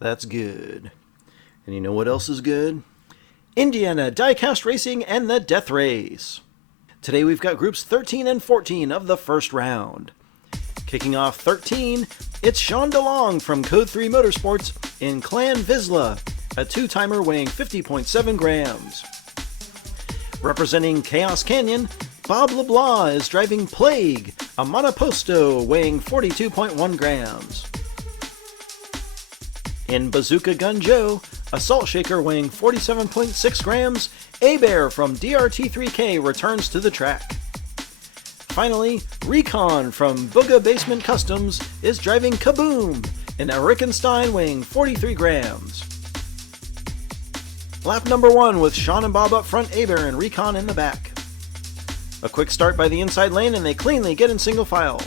That's good. And you know what else is good? Indiana Diecast Racing and the Death Race. Today we've got groups 13 and 14 of the first round. Kicking off 13, it's Sean DeLong from Code 3 Motorsports in Clan Vizsla, a two-timer weighing 50.7 grams. Representing Chaos Canyon, Bob LeBlanc is driving Plague, a monoposto weighing 42.1 grams. In Bazooka Gun Joe, a salt shaker weighing 47.6 grams, A-Bear from DRT3K returns to the track. Finally, Recon from Booga Basement Customs is driving Kaboom, an Rickenstein weighing 43 grams. Lap number 1 with Sean and Bob up front, A-Bear and Recon in the back. A quick start by the inside lane and they cleanly get in single file.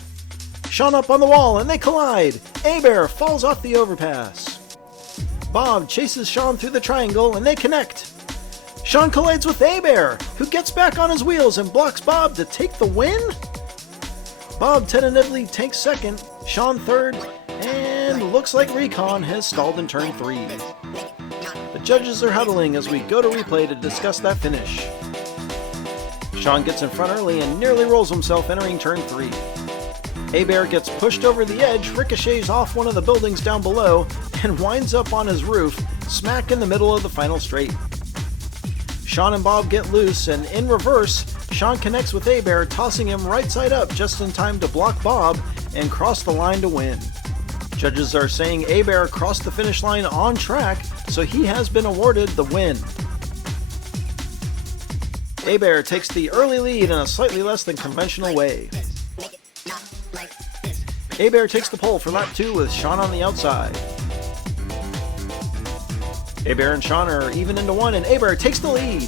Sean up on the wall and they collide. A-Bear falls off the overpass. Bob chases Sean through the triangle and they connect. Sean collides with A-Bear, who gets back on his wheels and blocks Bob to take the win? Bob tentatively takes second, Sean third, and looks like Recon has stalled in turn 3. The judges are huddling as we go to replay to discuss that finish. Sean gets in front early and nearly rolls himself entering turn 3. A-Bear gets pushed over the edge, ricochets off one of the buildings down below, and winds up on his roof, smack in the middle of the final straight. Sean and Bob get loose, and in reverse, Sean connects with A-Bear, tossing him right side up just in time to block Bob and cross the line to win. Judges are saying A-Bear crossed the finish line on track, so he has been awarded the win. A-Bear takes the early lead in a slightly less than conventional way. A-Bear takes the pole for lap 2 with Sean on the outside. A-Bear and Sean are even into 1 and A-Bear takes the lead.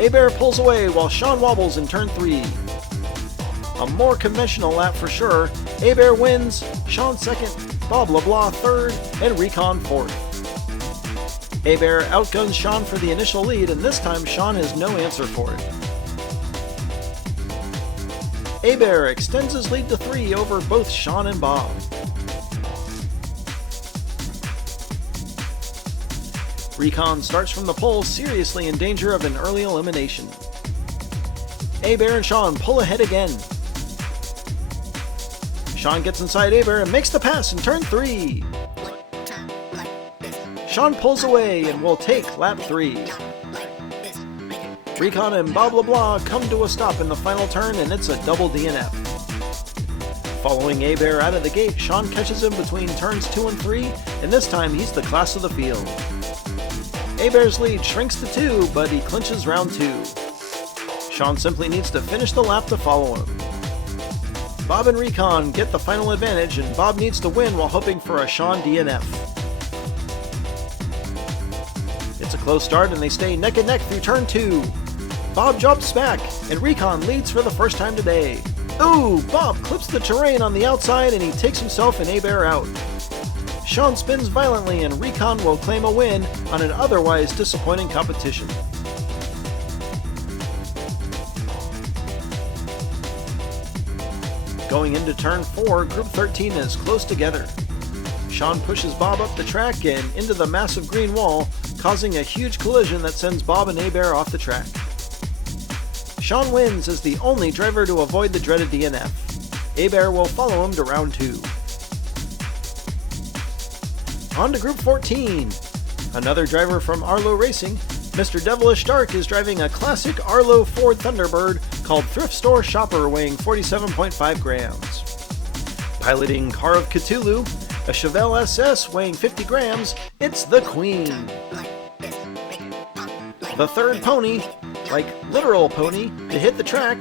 A-Bear pulls away while Sean wobbles in turn 3. A more conventional lap for sure. A-Bear wins, Sean second, Bob LeBlanc third, and Recon fourth. A-Bear outguns Sean for the initial lead, and this time Sean has no answer for it. A-Bear extends his lead to 3 over both Sean and Bob. Recon starts from the pole, seriously in danger of an early elimination. A-Bear and Sean pull ahead again. Sean gets inside A-Bear and makes the pass in turn 3. Sean pulls away and will take lap 3. Recon and Bob LeBlanc come to a stop in the final turn and it's a double DNF. Following A-Bear out of the gate, Sean catches him between turns 2 and 3, and this time he's the class of the field. A-Bear's lead shrinks to 2, but he clinches round 2. Sean simply needs to finish the lap to follow him. Bob and Recon get the final advantage, and Bob needs to win while hoping for a Sean DNF. It's a close start and they stay neck and neck through turn 2. Bob jumps back, and Recon leads for the first time today. Ooh, Bob clips the terrain on the outside and he takes himself and A-Bear out. Sean spins violently and Recon will claim a win on an otherwise disappointing competition. Going into turn 4, Group 13 is close together. Sean pushes Bob up the track and into the massive green wall, causing a huge collision that sends Bob and A-Bear off the track. Sean wins as the only driver to avoid the dreaded DNF. A-Bear will follow him to round 2. On to Group 14. Another driver from Arlo Racing, Mr. Devilish Dark is driving a classic Arlo Ford Thunderbird called Thrift Store Shopper weighing 47.5 grams. Piloting Car of Cthulhu, a Chevelle SS weighing 50 grams, it's the Queen. The third pony, like literal pony, to hit the track,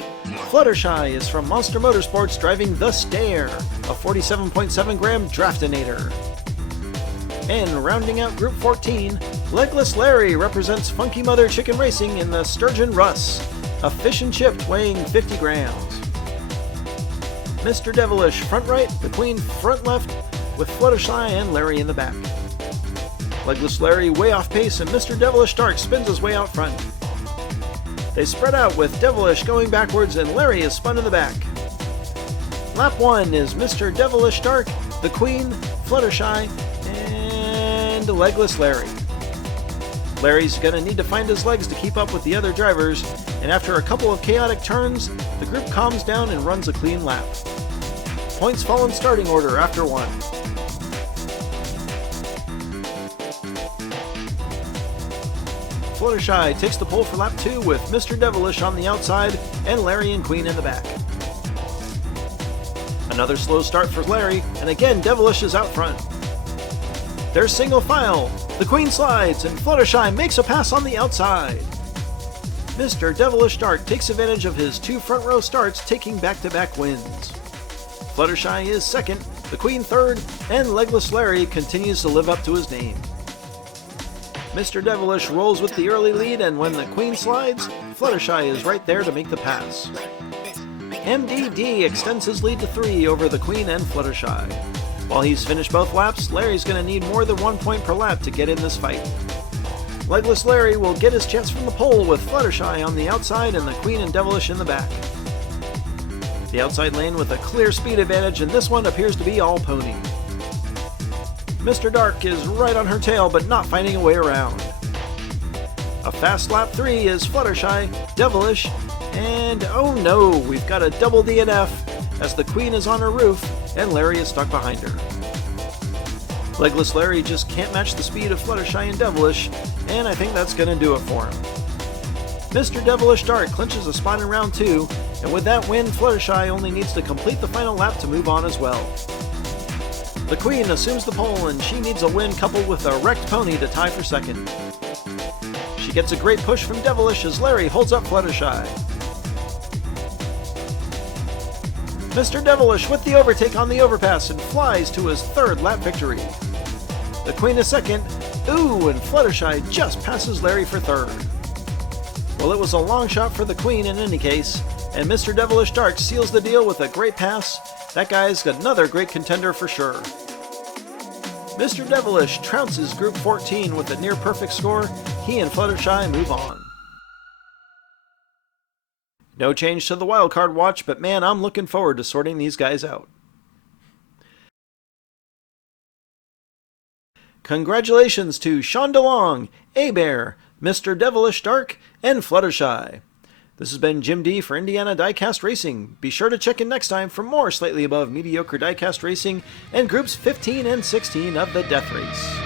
Fluttershy is from Monster Motorsports driving the Stare, a 47.7 gram Draftinator. And rounding out Group 14, Legless Larry represents Funky Mother Chicken Racing in the Sturgeon Russ, a fish and chip weighing 50 grams. Mr. Devilish front right, the Queen front left, with Fluttershy and Larry in the back. Legless Larry way off pace and Mr. Devilish Dark spins his way out front. They spread out with Devilish going backwards and Larry is spun in the back. Lap 1 is Mr. Devilish Dark, the Queen, Fluttershy, and Legless Larry. Larry's gonna need to find his legs to keep up with the other drivers, and after a couple of chaotic turns, the group calms down and runs a clean lap. Points fall in starting order after 1. Fluttershy takes the pole for lap 2 with Mr. Devilish on the outside and Larry and Queen in the back. Another slow start for Larry, and again Devilish is out front. There's single file. The Queen slides, and Fluttershy makes a pass on the outside. Mr. Devilish Dark takes advantage of his 2 front row starts, taking back-to-back wins. Fluttershy is second, the Queen third, and Legless Larry continues to live up to his name. Mr. Devilish rolls with the early lead, and when the Queen slides, Fluttershy is right there to make the pass. MDD extends his lead to 3 over the Queen and Fluttershy. While he's finished both laps, Larry's going to need more than 1 point per lap to get in this fight. Legless Larry will get his chance from the pole with Fluttershy on the outside and the Queen and Devilish in the back. The outside lane with a clear speed advantage, and this one appears to be all pony. Mr. Dark is right on her tail but not finding a way around. A fast lap 3 is Fluttershy, Devilish, and oh no, we've got a double DNF as the Queen is on her roof and Larry is stuck behind her. Legless Larry just can't match the speed of Fluttershy and Devilish, and I think that's going to do it for him. Mr. Devilish Dark clinches a spot in round 2, and with that win, Fluttershy only needs to complete the final lap to move on as well. The Queen assumes the pole, and she needs a win coupled with a wrecked pony to tie for second. She gets a great push from Devilish as Larry holds up Fluttershy. Mr. Devilish with the overtake on the overpass and flies to his 3rd lap victory. The Queen is second, ooh, and Fluttershy just passes Larry for 3rd. Well, it was a long shot for the Queen in any case, and Mr. Devilish Dark seals the deal with a great pass. That guy's another great contender for sure. Mr. Devilish trounces Group 14 with a near-perfect score. He and Fluttershy move on. No change to the wildcard watch, but man, I'm looking forward to sorting these guys out. Congratulations to Sean DeLong, A-Bear, Mr. Devilish Dark, and Fluttershy. This has been Jim D for Indiana Diecast Racing. Be sure to check in next time for more slightly above mediocre diecast racing and groups 15 and 16 of the Death Race.